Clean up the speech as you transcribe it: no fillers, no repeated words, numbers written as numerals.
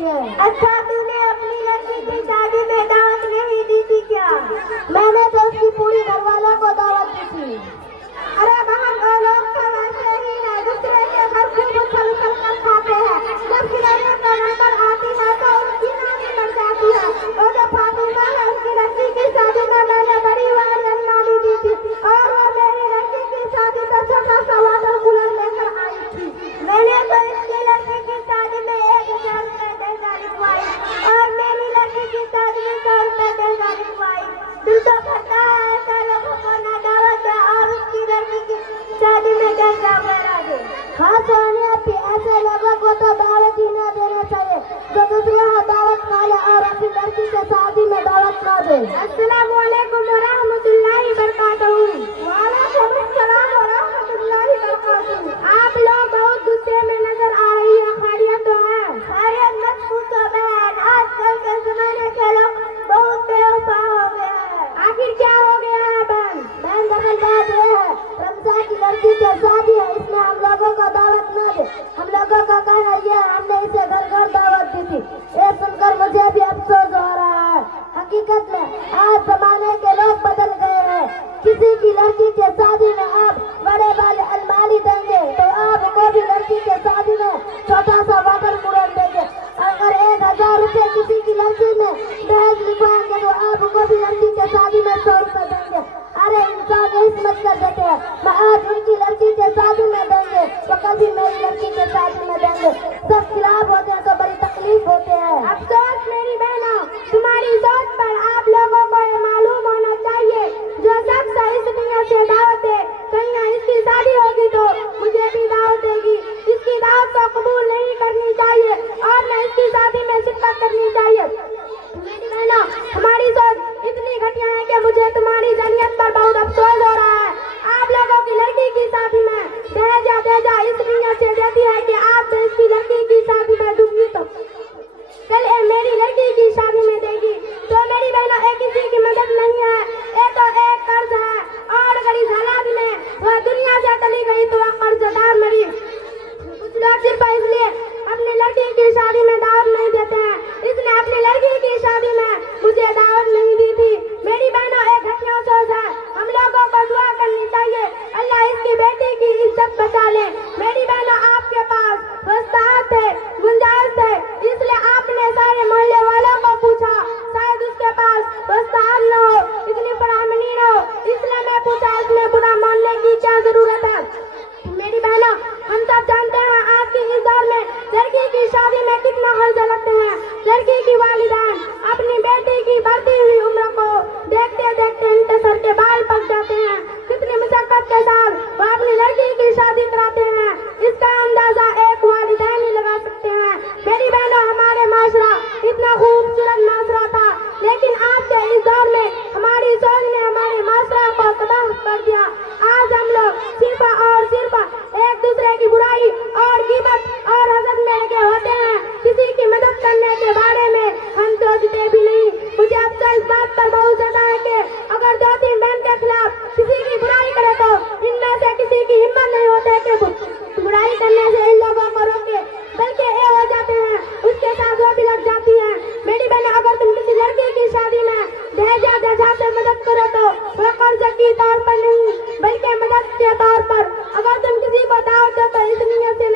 देती है। अच्छा, तूने अपनी लड़की की शादी में दावत नहीं दी थी क्या? मैंने तो उसकी पूरी घर वालों को दावत दी थी। अरे बहन, वो लोग तो वैसे ही है, दूसरे के घर खूब उछल उछल कर खाते हैं। जब खिलौने का नंबर आती है तो उसकी नानी लग जाती है। वो जो फातिमा है, उसकी लड़की की शादी में मैंने बड़ी वाली अलमारी दी थी, और वो मेरी लड़की की शादी में छोटा सा वाटर कूलर लेकर आई थी। मैंने तो इसकी लड़की की शादी में 1000 रुपए देगा लिखवाई, और मेरी लड़की की शादी में 100 रुपए देगा लिखवाई। दिल तो करता है ऐसे लोगों को ना दावत दे और उसकी लड़की की शादी में देगा वगैरह दे। हाँ सोनिया, ऐसे लोगों को तो दावत ही ना देना चाहिए जो दूसरे यहाँ दावत खा ले और अपनी लड़की के शादी में दावत ना दे। अस्सलाम वालेकुम वरहमतुल्लाहि बरकातहू। वालेकुम अस्सलाम वरहमतुल्लाहि बरकातहू। आप लोग बहुत गुस्से में नजर आ रही है, खैरियत तो है? खैरियत मत पूछो बहन, आजकल के जमाने के लोग बहुत बेवफा हो गए हैं। आखिर क्या हो गया है बहन? बहन दरअसल बात ये है, रमजान की लड़की की शादी है, इसमें हम लोगों को दावत न दे। हम लोगों का कहना ये है, हमने इसे घर घर दावत दी थी। ये सुनकर मुझे भी अफसोस हो रहा है। हकीकत में आज जमाने के लोग बदल गए हैं। किसी की लड़की के शादी में आप बड़े वाले अलमारी देंगे तो आपको भी लड़की के शादी में छोटा सा वाटर कूलर देंगे। अगर 1000 रुपए किसी की लड़की में दहेज लिखवाएंगे तो आपको भी लड़की के शादी में 100 रुपए देंगे। अरे इंसान यही समझ कर देते हैं मैं आज उनकी लड़की के शादी में देंगे तो कभी मेरी लड़की के शादी में देंगे। सब खिलाफ होते हैं तो बड़ी तकलीफ होते हैं। अफसोस मेरी बहनों, तुम्हारी सोच पर आप लोगों को ये मालूम होना चाहिए, जो शख्स इस दुनिया से दावत दे, कहीं ना इसकी शादी होगी तो मुझे भी दावत देगी। इसकी दावत को कबूल नहीं करनी चाहिए और न इसकी शादी में शिरकत करनी चाहिए। मेरी बहनों, हमारी सोच इतनी घटिया है कि मुझे तुम्हारी जनियत पर बहुत अफसोस हो रहा है। आप लोगों की लड़की की शादी में दहेजा इस दुनिया से देती है कि आप इसकी लड़की की शादी में दूंगी तो कल मेरी लड़की की शादी में देगी। तो मेरी बहनों, एक किसी की मदद नहीं है, ये तो एक कर्ज है, और अगर इस हालात में वह दुनिया से चली गई तो वह कर्जदार मरी। कुछ लोग सिर्फ इसलिए अपनी लड़की की शादी में दावत नहीं देते हैं, इसने अपनी लड़की की शादी में मुझे दावत नहीं दी थी। मेरी बहनों, एक घटना सोच है, हम लोगों को दुआ करनी चाहिए अल्लाह इसकी बेटी की इज्जत बचा ले। मेरी बहनों, आपके पास वस्ताहत है, गुंजाइश है, इसलिए आपने सारे मोहल्ले वालों को पूछा, शायद उसके पास वस्ताहत न हो, इतनी फराहमी न हो, इसलिए मैं पूछा इसमें बुरा मानने की क्या जरूरत है। मेरी बहनों, हम सब जानते हैं आज के इस दौर में लड़की की शादी में कितना खर्चा लगते हैं। लड़की की वालिदैन अपनी बेटी की बढ़ती हुई उम्र को देखते देखते इनके सर के बाल पक जाते हैं। कितनी मुशक्कत के साथ वो अपनी लड़की की शादी कराते हैं, इसका अंदाजा एक वालिदैन ही लगा सकते हैं। मेरी बहनों, हमारे माशरा इतना खूबसूरत माशरा था, लेकिन आज के इस दौर में हमारी सोच ने हमारे माशरा को तबाह कर दिया। आज हम लोग सिर्फ और सिर्फ एक दूसरे की बुराई और गिबत और हसद में लगे होते हैं, किसी की मदद करने के बारे में हम सोचते भी नहीं। मुझे अफसोस इस बात पर बहुत ज्यादा है कि अगर 2-3 बहन के खिलाफ किसी की बुराई करे तो इनमें से किसी की हिम्मत नहीं होती कि बुराई करने से इन लोगों को रोके, बल्कि ये हो जाते हैं उसके साथ वो भी लग जाती है। मेरी बहन, अगर तुम किसी लड़की की शादी में दहेजा से मदद करो तो वो कर्ज के तौर पर नहीं बल्कि मदद के तौर पर, अगर तुम किसी को दावत दो तो इस दुनिया से